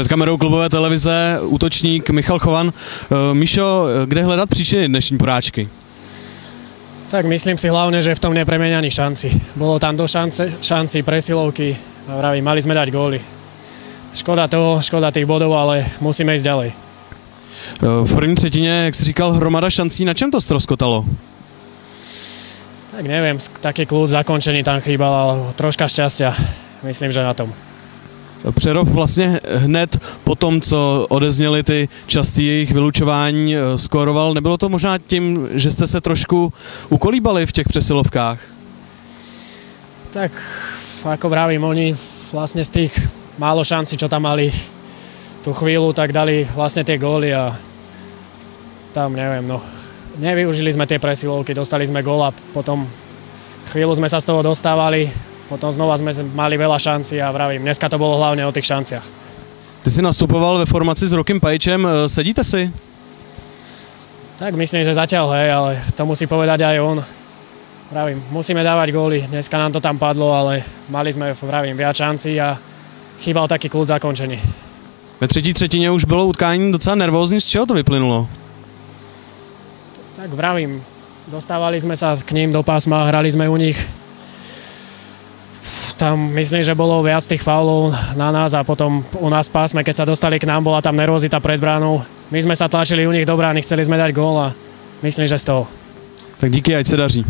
Před kamerou klubové televize útočník Michal Chovan. Mišo, kde hledat příčiny dnešní porážky? Tak myslím si hlavne, že v tom nepremenianí šanci. Bolo tam do šanci, presilovky, mali sme dať góly. Škoda tých bodov, ale musíme ísť ďalej. V první třetině, jak jsi říkal, hromada šancí. Na čem to stroskotalo? Tak neviem, taký kľud zakončený tam chýbal, ale troška šťastia. Myslím, že na tom. Přerov vlastně hned po tom, co odezněly ty časté jejich vylučování, skóroval. Nebylo to možná tím, že jste se trošku ukolíbali v těch přesilovkách? Tak, ako vravím, oni vlastne z tých málo šancí, čo tam mali tú chvíľu, tak dali vlastne tie góly a tam neviem, nevyužili sme tie presilovky, dostali sme gól a potom chvíľu sme sa z toho dostávali, potom znova sme mali veľa šancí a vravím, dneska to bolo hlavne o tých šanciach. Ty si nastupoval ve formaci s Rokim Pajičem, sedíte si? Tak myslím, že zatiaľ hej, ale to musí povedať aj on. Vravím, musíme dávať góly, dneska nám to tam padlo, ale mali sme, vravím, viac šancí a chýbal taký kľud zakončený. Ve třetí třetině už bylo utkání docela nervózní, z čeho to vyplynulo? Tak vravím, dostávali sme sa k ním do pásma, hrali sme u nich. Tam myslím, že bolo viac tých faulov na nás a potom u nás v pásme, keď sa dostali k nám, bola tam nervozita pred bránou. My sme sa tlačili u nich do brány, chceli sme dať gól a myslím, že z toho. Tak díky, ať se daří.